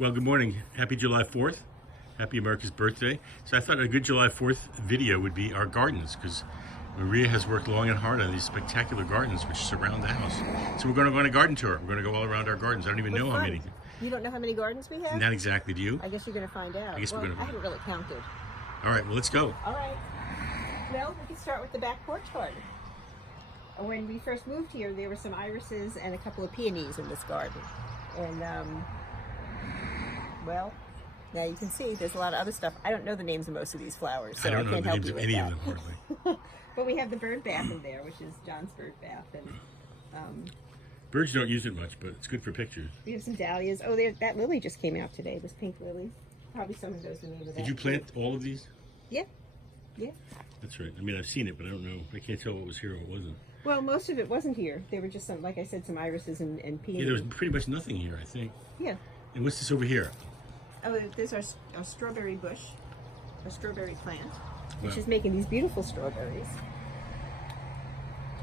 Well, good morning. Happy July 4th. Happy America's birthday. So I thought a good July 4th video would be our gardens, because Maria has worked long and hard on these spectacular gardens which surround the house. So we're going to go on a garden tour. We're going to go all around our gardens. I don't even know how many. You don't know how many gardens we have? Not exactly. Do you? I guess you're going to find out. I guess we're going to. I haven't really counted. All right, well, let's go. All right. Well, we can start with the back porch garden. When we first moved here, there were some irises and a couple of peonies in this garden. And, well, now you can see there's a lot of other stuff. I don't know the names of most of these flowers, so I don't know can't the help names you of with any that. of them, hardly. But we have the bird bath in there, which is John's bird bath. And birds don't use it much, but it's good for pictures. we have some dahlias. Oh, that lily just came out today, this pink lily. Probably someone knows the name of that. Did you plant all of these? Yeah. Yeah. That's right. I mean, I've seen it, but I don't know. I can't tell what was here or what wasn't. Well, most of it wasn't here. There were just some, like I said, some irises and peonies. Yeah, there was pretty much nothing here, I think. Yeah. And what's this over here? Oh, there's our strawberry bush, a strawberry plant, which Wow. is making these beautiful strawberries.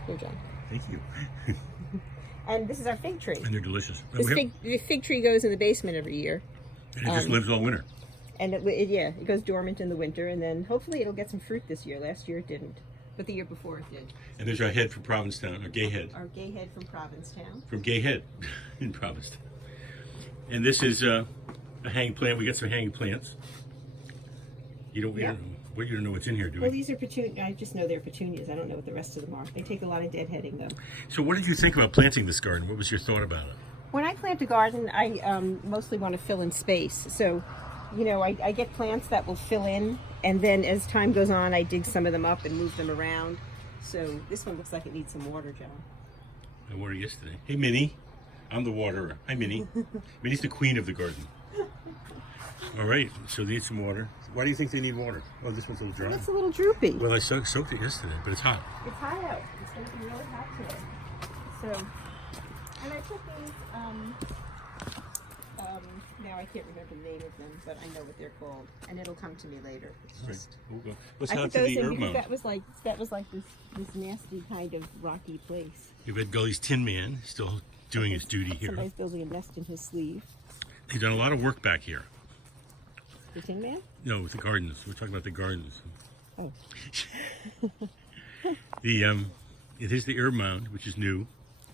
Here, John. Thank you. And this is our fig tree. And they're delicious. The fig tree goes in the basement every year. And it just lives all winter. And it goes dormant in the winter, and then hopefully it'll get some fruit this year. Last year it didn't, but the year before it did. And there's our head from Provincetown, our gay head. Our gay head from Provincetown. From Gay Head in Provincetown. And this is a hanging plant. We got some hanging plants. You don't know what's in here, do we? Well, these are petunias. I just know they're petunias. I don't know what the rest of them are. They take a lot of deadheading, though. So what did you think about planting this garden? What was your thought about it? When I plant a garden, I mostly want to fill in space. So, you know, I get plants that will fill in, and then as time goes on, I dig some of them up and move them around. So this one looks like it needs some water, John. I watered yesterday. Hey, Minnie. I'm the waterer. Hi, Minnie. Minnie's the queen of the garden. All right, so they need some water. Why do you think they need water? Oh, this one's a little dry. It's a little droopy. Well, I soaked it yesterday, but it's hot. It's hot out. It's going to be really hot today. So, and I took these, now I can't remember the name of them, but I know what they're called, and it'll come to me later. It's Right. just, We'll go. Let's I head put to those the in herb because mound. that was like this nasty kind of rocky place. You've had Gully's Tin Man still doing his duty here. Somebody's building a nest in his sleeve. He's done a lot of work back here. The Tin Man? No, with the gardens. We're talking about the gardens. Oh. It is the herb mound, which is new.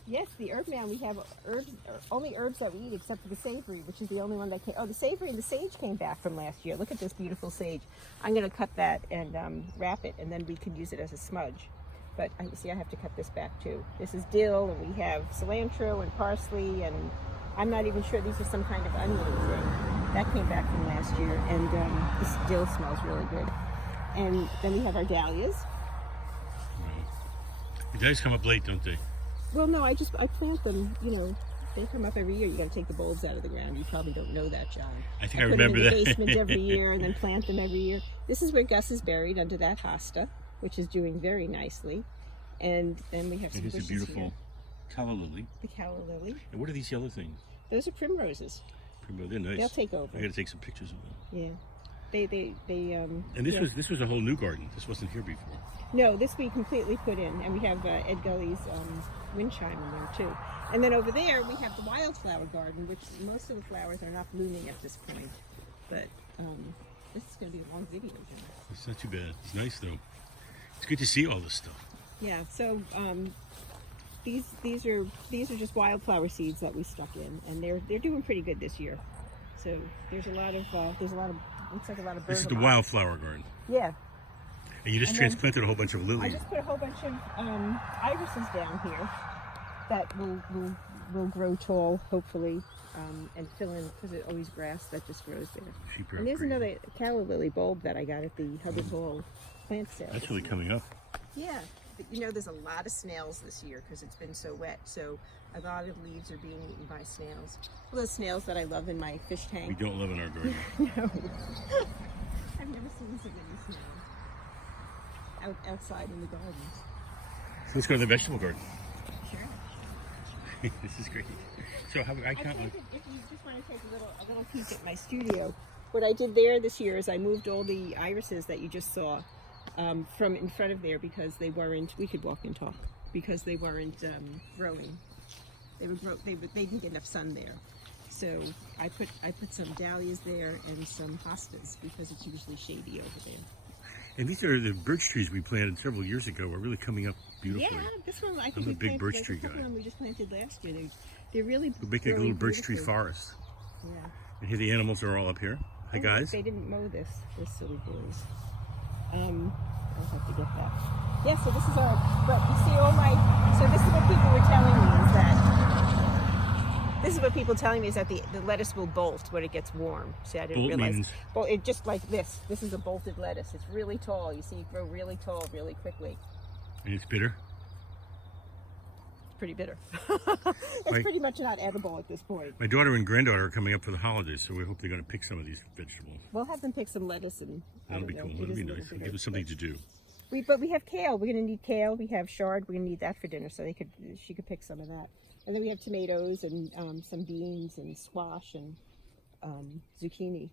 Yes, the herb mound. We have herbs, only herbs that we eat except for the savory, which is the only one that came. Oh, the savory and the sage came back from last year. Look at this beautiful sage. I'm going to cut that and wrap it, and then we can use it as a smudge. But you see, I have to cut this back too. This is dill, and we have cilantro and parsley, and I'm not even sure these are some kind of onion thing. That came back from last year, and this dill smells really good. And then we have our dahlias. The dahlias come up late, don't they? Well, no, I plant them, you know, they come up every year. You got to take the bulbs out of the ground. You probably don't know that, John. I think I remember that. Put them in the basement every year and then plant them every year. This is where Gus is buried, under that hosta, which is doing very nicely. And then we have some bushes It is a beautiful here. calla lily. The calla lily. And what are these yellow things? They're primroses. They're nice. They'll take over. I got to take some pictures of them. Yeah. They And this was a whole new garden. This wasn't here before. No, this we completely put in, and we have Ed Gully's wind chime in there too. And then over there we have the wildflower garden, which most of the flowers are not blooming at this point. But this is going to be a long video, John. It's not too bad. It's nice though. It's good to see all this stuff. Yeah. So these are just wildflower seeds that we stuck in, and they're doing pretty good this year. So there's a lot of looks like a lot of This is the bergamot. wildflower garden. Yeah. And you just And then- transplanted a whole bunch of I lilies. just put a whole bunch of irises down here that will grow tall, hopefully, and fill in, because it's always grass that just grows there. Sheep are And there's crazy. another calla lily bulb that I got at the Hubbard Hall plant sale. That's really coming up. Yeah, but you know, there's a lot of snails this year because it's been so wet. So a lot of leaves are being eaten by snails. Well, those snails that I love in my fish We tank. don't live in our garden. No, I've never seen so many snails outside in the gardens. So let's go to the vegetable garden. Sure. This is great. So how I I can't. think if you just want to take a little peek at my studio, what I did there this year is I moved all the irises that you just saw from in front of there because they weren't. We could walk and talk because they weren't growing. They didn't get enough sun there. So I put some dahlias there and some hostas because it's usually shady over there. And these are the birch trees we planted several years ago. Are really coming up beautifully. Yeah, this one I think I'm a we big planted, birch like, tree a couple guy. of them we just planted last year. They're really We're making a growing little birch tree beautifully. forest. Yeah. And here the animals are all up here. Hi Oh, guys. They didn't mow this silly boys. I'll have to get that. Yeah, so this is our, but you see so this is what people were telling me is that the lettuce will bolt when it gets warm. See, I didn't Bolt realize. means? Well, it just like this. This is a bolted lettuce. It's really tall. You see, it grow really tall really quickly. And it's bitter. It's pretty bitter. It's pretty much not edible at this point. My daughter and granddaughter are coming up for the holidays, so we hope they're going to pick some of these vegetables. We'll have them pick some lettuce and That'll be cool. That'll be nice. Give us something to do. But we have kale. We're going to need kale. We have chard. We're going to need that for dinner, so she could pick some of that. And then we have tomatoes and some beans and squash and zucchini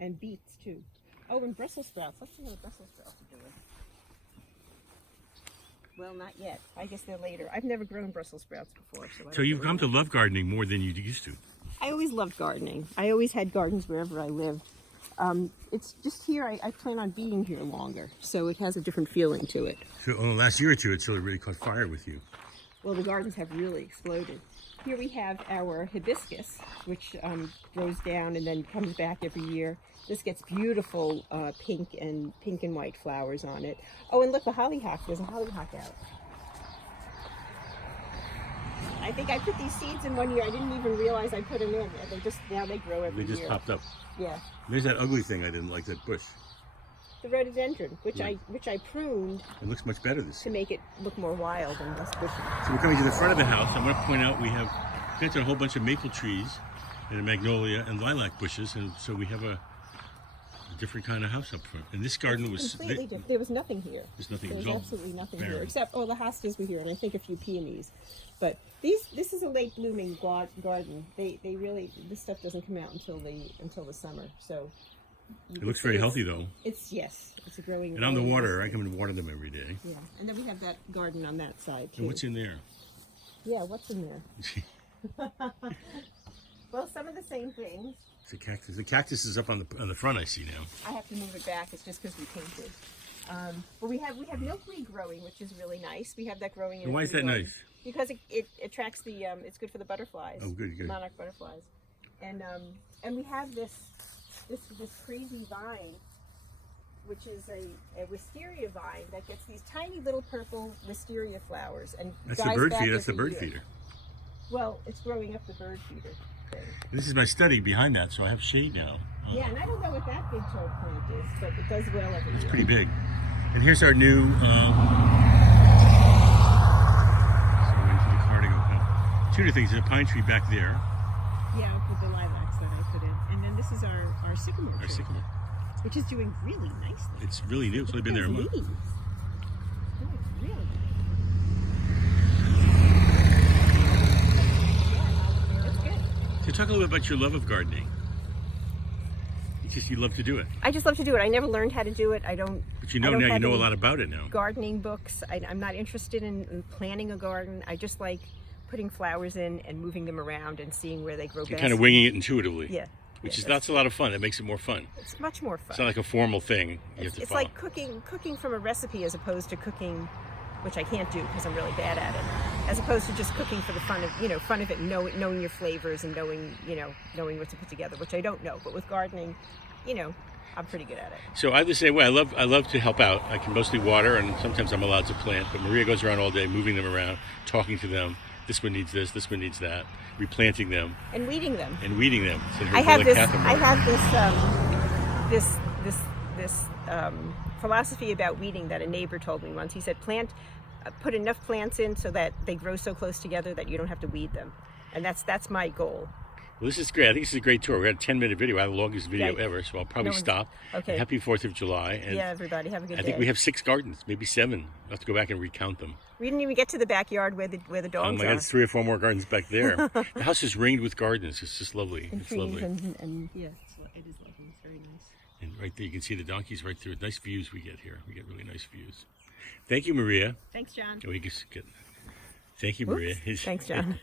and beets too. Oh, and Brussels sprouts. Let's see what Brussels sprouts are doing. Well, not yet. I guess they're later. I've never grown Brussels sprouts before. So you've come to love gardening more than you used to. I always loved gardening. I always had gardens wherever I lived. It's just here, I plan on being here longer, so it has a different feeling to it. So the last year or two, it's really caught fire with you. Well, the gardens have really exploded. Here we have our hibiscus, which grows down and then comes back every year. This gets beautiful pink and white flowers on it. Oh, and look, the hollyhock. There's a hollyhock out. I think I put these seeds in one year. I didn't even realize I put them in. And now they grow every year. They just popped up. Yeah. There's that ugly thing I didn't like, that bush. The rhododendron, which Yeah. I pruned It looks much better this to year. make it look more wild and less bushy. So we're coming to the front of the house. I want to point out we have planted a whole bunch of maple trees and a magnolia and lilac bushes, and so we have a different kind of house up front. And this garden was Completely different. There was nothing here. There's nothing. There It was was all absolutely nothing barren. here, except the hostas were here, and I think a few peonies. But this is a late blooming garden. They really, this stuff doesn't come out until the summer. So It looks very healthy though. It's a growing. And on the growing water, I nicely. come and water them every day. Yeah, and then we have that garden on that side too. And what's in there? Yeah, what's in there? Well, some of the same things. It's a cactus. The cactus is up on the front. I see now. I have to move it back. It's just because we painted. But we have milkweed growing, which is really nice. We have that growing. And why is that nice? Because it attracts the. It's good for the butterflies. Oh, good. Monarch butterflies, and we have this crazy vine, which is a wisteria vine that gets these tiny little purple wisteria flowers and That's the dies bird back feeder. That's the every bird year. feeder. Well, it's growing up the bird feeder thing. This is my study behind that, so I have shade now. Yeah, and I don't know what that big tall plant is, but it does well every year. It's pretty big. And here's our new. So I'm waiting for the car to go up. Two things. There's a pine tree back there. Yeah, with the lilacs that I put in. And then this is our sycamore tree, Our sycamore. which is doing really nicely. It's really new. It's only been there a month. Leaves. Oh, it's really nice. Yeah, it's good. So talk a little bit about your love of gardening. It's just you love to do it. I just love to do it. I never learned how to do it. But you I know don't now, you have know a any lot about it now. gardening books. I'm not interested in planting a garden. I just like putting flowers in and moving them around and seeing where they grow You're best. kind of winging it intuitively. Yeah. Which Yeah, is that's a lot of fun. It makes it more fun. It's much more fun. It's not like a formal thing you have to It's follow. like cooking from a recipe as opposed to cooking, which I can't do because I'm really bad at it. As opposed to just cooking for the fun of it, knowing your flavors and knowing what to put together, which I don't know. But with gardening, I'm pretty good at it. So I the same way. I love to help out. I can mostly water, and sometimes I'm allowed to plant. But Maria goes around all day, moving them around, talking to them. This one needs this. This one needs that. Replanting them And weeding them. So I have like this. Catherine I Moore. have this philosophy about weeding that a neighbor told me once. He said, put enough plants in so that they grow so close together that you don't have to weed them, and that's my goal. Well, this is great. I think this is a great tour. We got a 10-minute video. I have the longest video Yeah. ever, so I'll probably No one's- stop. Okay. Happy 4th of July. And Yeah, everybody have a good I day. think we have 6 gardens, maybe 7. I'll have to go back and recount them. We didn't even get to the backyard where the Oh dogs my God, are. there's 3 or 4 more gardens back there. The house is ringed with gardens. It's just lovely. And It's trees lovely. and yeah, it is lovely. It's very nice. And right there, you can see the donkeys right through it. Nice views we get here. We get really nice views. Thank you, Maria. Thanks, John. We just get. Thank you, Maria. Thanks, John.